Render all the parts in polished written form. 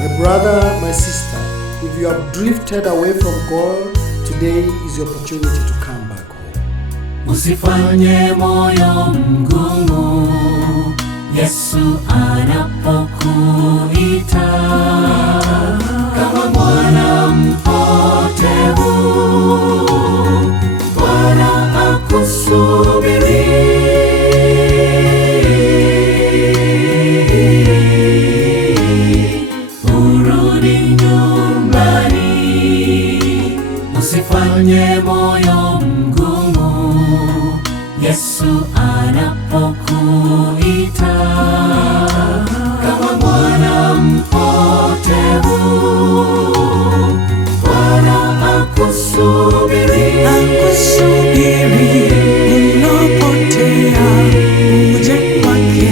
My brother, my sister, if you have drifted away from God, today is your opportunity to come back home. Usifanye moyo mgumu Yesu anapokuita, kama mwana mpotevu Bwana akusubiri. Urudi nyumbani, usifanye moyo mgumu Yesu anapokuita, kama mwana mpotevu Bwana akusubiri. Unapotea uje kwake,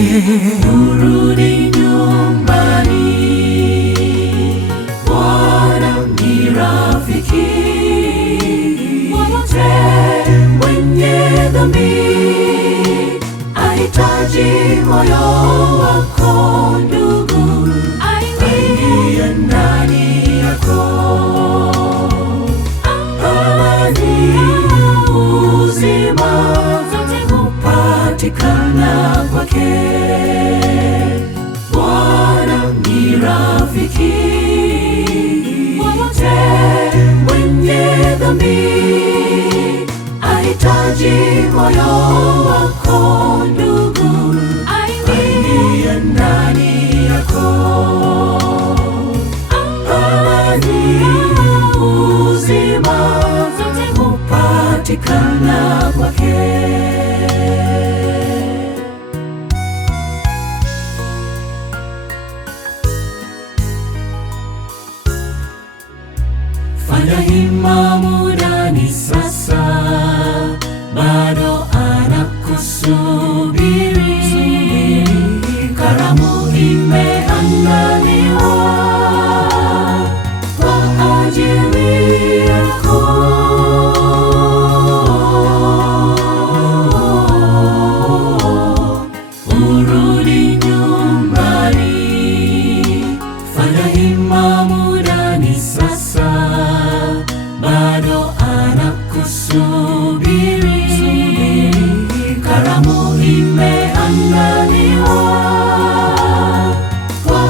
urudi nyumbani. Bwana ni rafiki wote wenye dhambi, ahitaji moyo wako ndugu, aingie ndani yako. Amani, uzima zote hupatikana kwake. Bwana ni rafiki wote wenye dhambi, ahitaji moyo wako ndugu, aingie ndani yako. Amani, uzima zote hupatikana kwake. Fanya hima, muda ni sasa, bado anakusubiri. Karamu imeandaliwa kwa ajili yako. Urudi nyumbani, fanya hima, muda ni sasa, bado anakusubiri. Karamu imeandaliwa kwa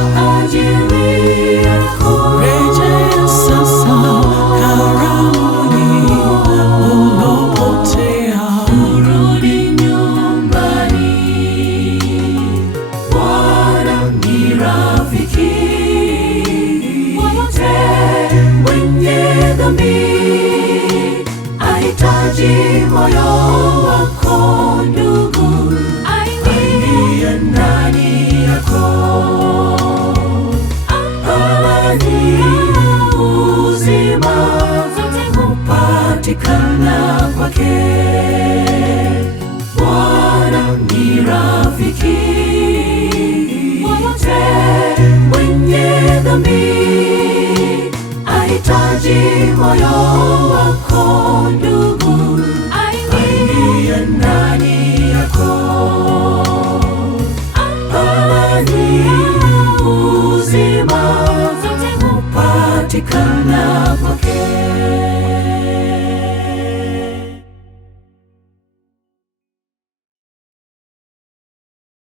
ajili yako. Rejea sasa karamuni ulopotea, urudi nyumbani. Bwana ni rafiki wote wenye dhambi, ahitaji moyo wako ndugu, aingie ndani yako. Amani, uzima zote hupatikana kwake. Bwana ni rafiki wote wenye dhambi, ahitaji moyo wako ndugu, aingie ndani yako.